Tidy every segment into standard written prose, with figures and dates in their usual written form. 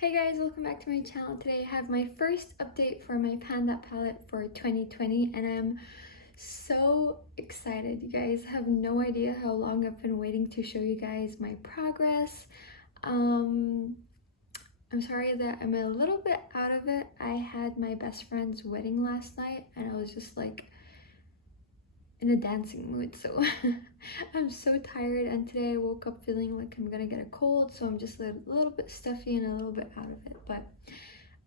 Hey guys, welcome back to my channel. Today I have my first update for my Panda palette for 2020 and I'm so excited. You guys have no idea how long I've been waiting to show you guys my progress. Um, I'm sorry that I'm a little bit out of it. I had my best friend's wedding last night and I was just like in a dancing mood, so I'm so tired, and today I woke up feeling like I'm gonna get a cold, so I'm just a little bit stuffy and a little bit out of it. But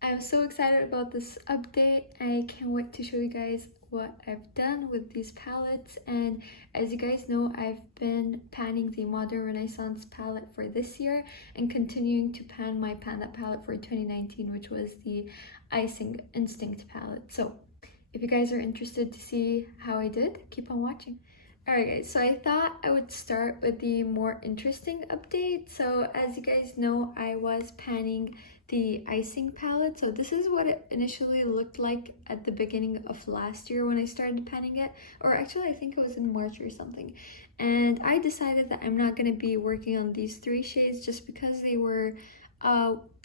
I'm so excited about this update. I can't wait to show you guys what I've done with these palettes. And as you guys know, I've been panning the Modern Renaissance palette for this year and continuing to pan my Panda palette for 2019, which was the Icing Instinct palette. So if you guys are interested to see how I did, keep on watching. Alright guys, so I thought I would start with the more interesting update. So as you guys know, I was panning the icing palette. So this is what it initially looked like at the beginning of last year when I started panning it. Or actually I think it was in March or something. And I decided that I'm not going to be working on these three shades just because they were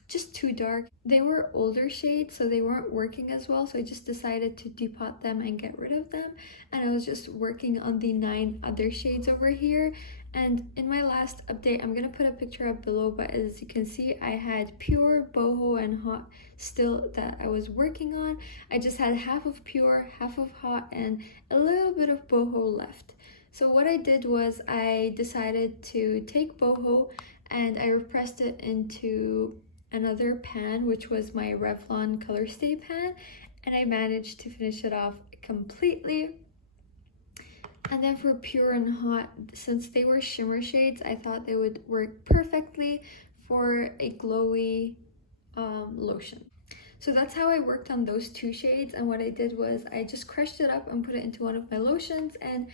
just too dark. They were older shades, so they weren't working as well, so I just decided to depot them and get rid of them. And I was just working on the 9 other shades over here. And in my last update, I'm gonna put a picture up below, but as you can see, I had Pure, Boho, and Hot still that I was working on. I just had half of Pure, half of Hot, and a little bit of Boho left. So what I did was I decided to take Boho and I repressed it into another pan, which was my Revlon Color Stay pan, and I managed to finish it off completely. And then for Pure and Hot, since they were shimmer shades, I thought they would work perfectly for a glowy lotion. So that's how I worked on those 2 shades, and what I did was I just crushed it up and put it into one of my lotions and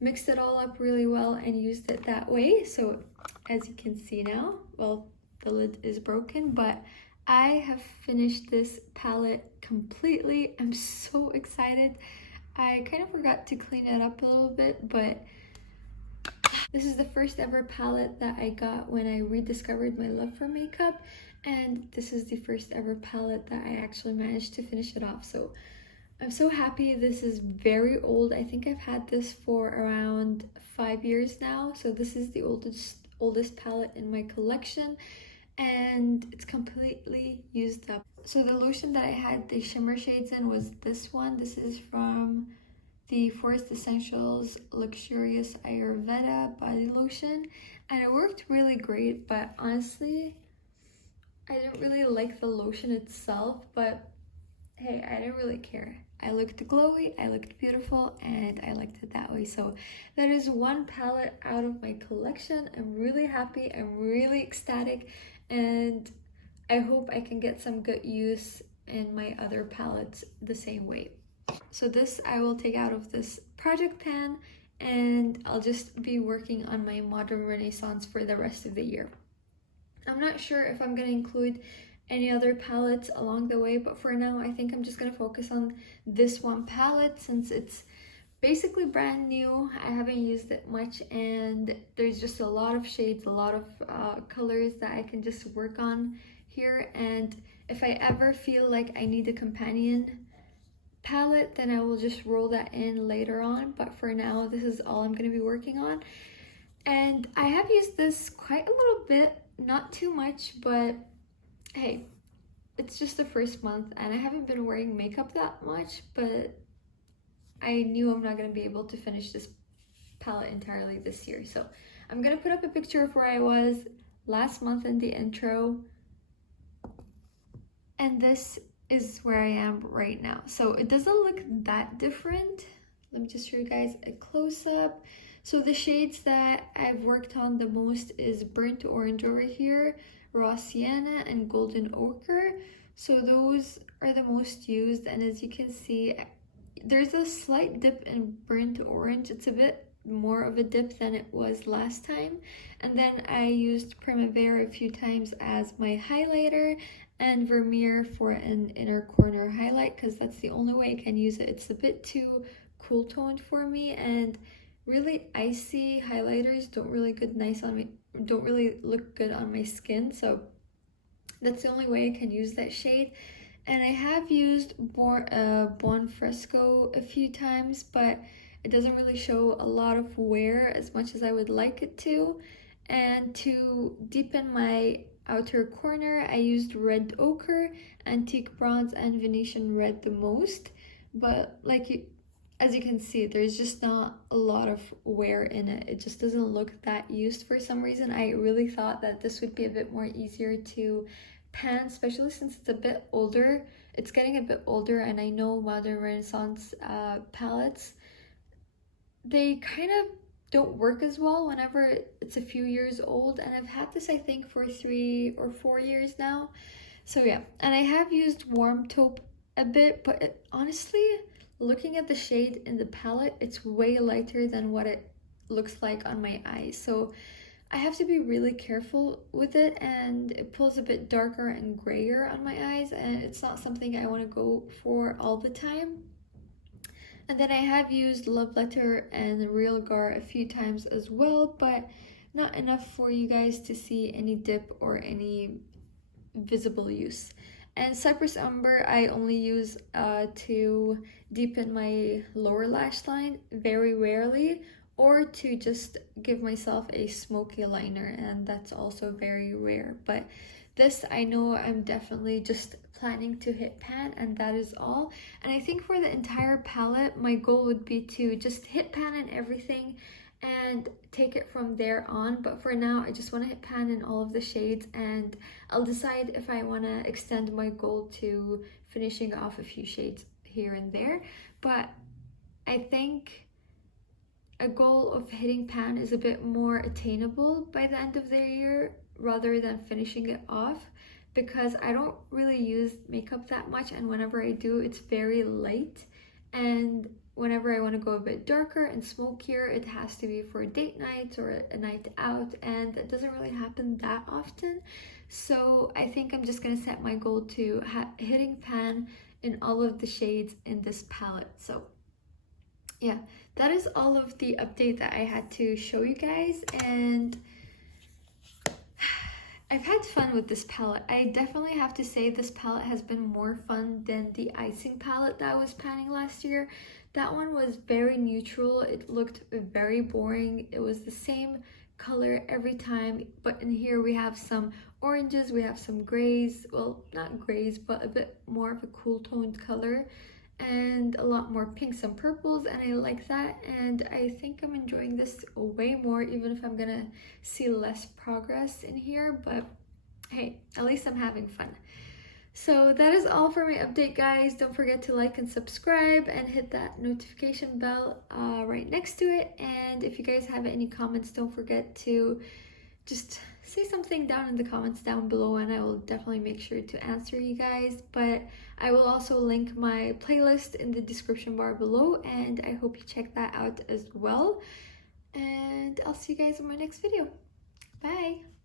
mixed it all up really well and used it that way. So as you can see now, well, the lid is broken, but I have finished this palette completely. I'm so excited. I kind of forgot to clean it up a little bit, but this is the first ever palette that I got when I rediscovered my love for makeup, and this is the first ever palette that I actually managed to finish it off. So I'm so happy. This is very old. I think I've had this for around 5 years now, so this is the oldest palette in my collection, and it's completely used up. So the lotion that I had the shimmer shades in was this one. This is from the Forest Essentials Luxurious Ayurveda body lotion, and it worked really great, but honestly I didn't really like the lotion itself, but hey, I didn't really care. I looked glowy, I looked beautiful, and I liked it that way. So that is one palette out of my collection. I'm really happy, I'm really ecstatic, and I hope I can get some good use in my other palettes the same way. So this I will take out of this project pan, and I'll just be working on my Modern Renaissance for the rest of the year. I'm not sure if I'm going to include any other palettes along the way, but for now I think I'm just going to focus on this one palette since it's basically brand new. I haven't used it much, and there's just a lot of shades, a lot of colors that I can just work on here. And if I ever feel like I need a companion palette, then I will just roll that in later on, but for now this is all I'm going to be working on. And I have used this quite a little bit, not too much, but hey, it's just the first month and I haven't been wearing makeup that much, but I knew I'm not going to be able to finish this palette entirely this year. So I'm going to put up a picture of where I was last month in the intro, and this is where I am right now. So it doesn't look that different. Let me just show you guys a close-up. So the shades that I've worked on the most is Burnt Orange over here, Raw Sienna, and Golden Ochre. So those are the most used, and as you can see, there's a slight dip in Burnt Orange. It's a bit more of a dip than it was last time. And then I used Primavera a few times as my highlighter, and Vermeer for an inner corner highlight because that's the only way I can use it. It's a bit too cool toned for me, and really icy highlighters don't really look good on my skin, so That's the only way I can use that shade. And I have used Buon Fresco a few times, but it doesn't really show a lot of wear as much as I would like it to. And to deepen my outer corner, I used Red Ochre, Antique Bronze, and Venetian Red the most. But as you can see, there's just not a lot of wear in it. It just doesn't look that used for some reason. I really thought that this would be a bit more easier to pan, especially since it's a bit older. It's getting a bit older, and I know Modern Renaissance palettes, they kind of don't work as well whenever it's a few years old, and I've had this I think for 3 or 4 years now. So yeah, and I have used Warm Taupe a bit, but honestly, looking at the shade in the palette, it's way lighter than what it looks like on my eyes. So I have to be really careful with it, and it pulls a bit darker and grayer on my eyes, and it's not something I want to go for all the time. And then I have used Love Letter and Real Gar a few times as well, but not enough for you guys to see any dip or any visible use. And Cypress Umber I only use to deepen my lower lash line very rarely, or to just give myself a smoky liner, and that's also very rare. But this, I know I'm definitely just planning to hit pan, and that is all. And I think for the entire palette, my goal would be to just hit pan and everything and take it from there on. But for now, I just want to hit pan in all of the shades, and I'll decide if I want to extend my goal to finishing off a few shades here and there. But I think a goal of hitting pan is a bit more attainable by the end of the year rather than finishing it off, because I don't really use makeup that much, and whenever I do, it's very light. And whenever I want to go a bit darker and smokier, it has to be for date nights or a night out, and it doesn't really happen that often. So I think I'm just gonna set my goal to hitting pan in all of the shades in this palette. So yeah, that is all of the update that I had to show you guys, and I've had fun with this palette. I definitely have to say this palette has been more fun than the Icing palette that I was panning last year. That one was very neutral. It looked very boring. It was the same color every time, but in here we have some oranges, we have some grays, well, not grays, but a bit more of a cool toned color, and a lot more pinks and purples, and I like that. And I think I'm enjoying this way more, even if I'm gonna see less progress in here, but hey, at least I'm having fun. So that is all for my update, guys. Don't forget to like and subscribe and hit that notification bell right next to it. And if you guys have any comments, don't forget to just say something down in the comments down below, and I will definitely make sure to answer you guys. But I will also link my playlist in the description bar below, and I hope you check that out as well. And I'll see you guys in my next video. Bye!